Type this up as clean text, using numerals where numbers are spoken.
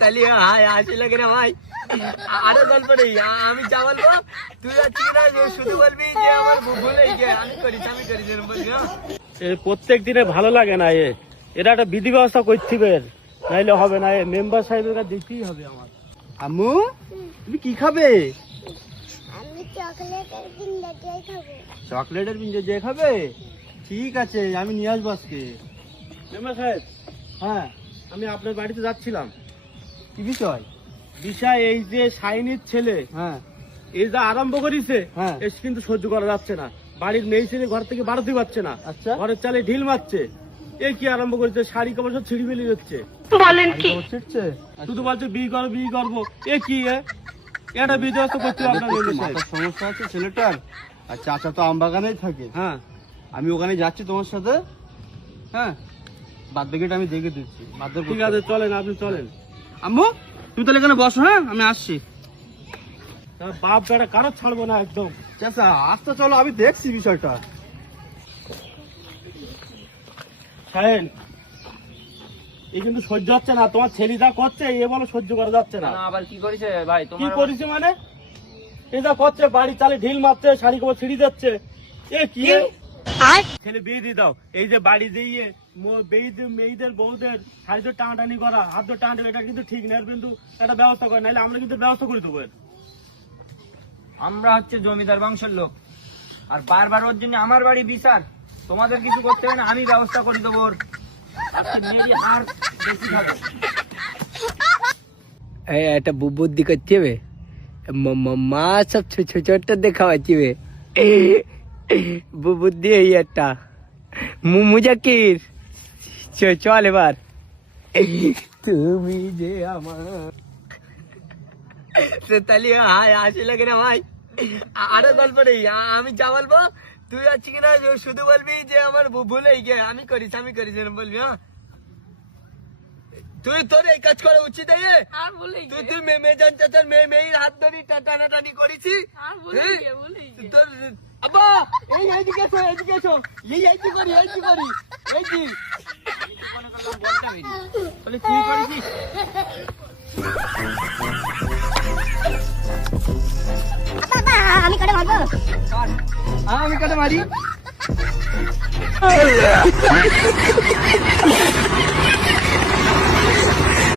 তাহলে হাসি লাগে না ভাই। আরো গল্প নেই, আমি যা বলবো তুই আজকে না শুধু বলবি যে আমার ভুল হয়ে গিয়ে আমি করিস এরকম বলবি। প্রত্যেক দিনে ভালো লাগে না। এরা একটা বিধি ব্যবস্থা করতে হবে, নাইলে হবে না। মেম্বার সাহেবের কাছে দিতেই হবে আমার। আম্মু তুমি কি খাবে? আমি চকলেটের পিন্ডা দিয়ে খাবো। চকলেটের পিঞ্জে যে খাবে? ঠিক আছে, আমি নিয়ে আসবো আজকে। মেম্বার সাহেব, হ্যাঁ, আমি আপনার বাড়িতে যাচ্ছিলাম। কি বিষয়? বিষয় এই যে শাইনির ছেলে হ্যাঁ এই যা আরম্ভ করেছে, হ্যাঁ। এসে কিন্তু সহ্য করা যাচ্ছে না। বাড়ির মেয়ে ছেলে ঘর থেকে বাড়তে পারছে না, আচ্ছা। ঘরের চালে ঢিল মারছে। এ কি আরম্ভ করেছে, শাড়ি কাপড় সব ছিঁড়ি ফেলে যাচ্ছে। বলেন কি? ছিটছে শুধু বলছে বিয়ে করবো। এ কি এটা বিয়ে ব্যবস্থা করতে হবে আপনার মেম্বার সাহেব। মাথার সমস্যা আছে ছেলেটার। আর চাচা তো আমবাগানেই থাকে। হ্যাঁ, আমি ওখানে যাচ্ছি তোমার সাথে। হ্যাঁ, বাদ বাকিটা আমি দেখে দিচ্ছি। ঠিক আছে, চলেন, আপনি চলেন। আম্মু তুমি তাহলে এখানে বসো, হ্যাঁ আমি আসছি। তার বাপ বেটা কারো ছাড়বো না একদম। চাচা আসতে চলো, আমি দেখছি বিষয়টা। শাইন, এ কিন্তু সহ্য হচ্ছে না। তোমার ছেলে যা করছে এ বলো সহ্য করা যাচ্ছে না। আবার কি করেছে ভাই? কি করেছে মানে? এ যা করছে, বাড়ি চালে ঢিল মারছে, শাড়ি কাপড় ছিঁড়ি যাচ্ছে। এ কি ছেলে বিয়ে দিয়ে দাও। এই যে বাড়ি দিয়ে মেয়েদের বউদের শাড়ি তো টানাটানি করা, হাত তো টানাটানি, এটা কিন্তু ঠিক না। এর কিন্তু একটা ব্যবস্থা করে, নাহলে আমরা কিন্তু ব্যবস্থা করে দেবো। আমরা হচ্ছে জমিদার বংশের লোক, আর বারবার ওর জন্য আমার বাড়ি বিচার। তোমাদের কিছু করতে হবে না, আমি ব্যবস্থা করে দেবো। ওর আজকে মেয়েরই হার বেশি খাবে। একটা বুদ্ধি করতে হবে। মা সব ছোট দেখাচ্ছি বুদ্ধি এই একটা। মুজাকির চল এবার। তুমি যে আমার তাহলে হাসি লাগে না ভাই। আরো গল্প নেই, আমি যা বলবো তুই আজকে কিনা শুধু বলবি যে আমার ভুল হয়ে গিয়ে আমি করিস এরকম বলবি। হ্যাঁ, তুই তোর এই কাজ করা উচিত। তুই মেজান চাচার মেয়ের হাত ধরি টানাটানি করেছি। তোর আব্বা এইদিকে এসো, এইদিকে করি এই কি বলে তুই করেছিস? আমি কাটে মারবো। আমি কাটে মারি।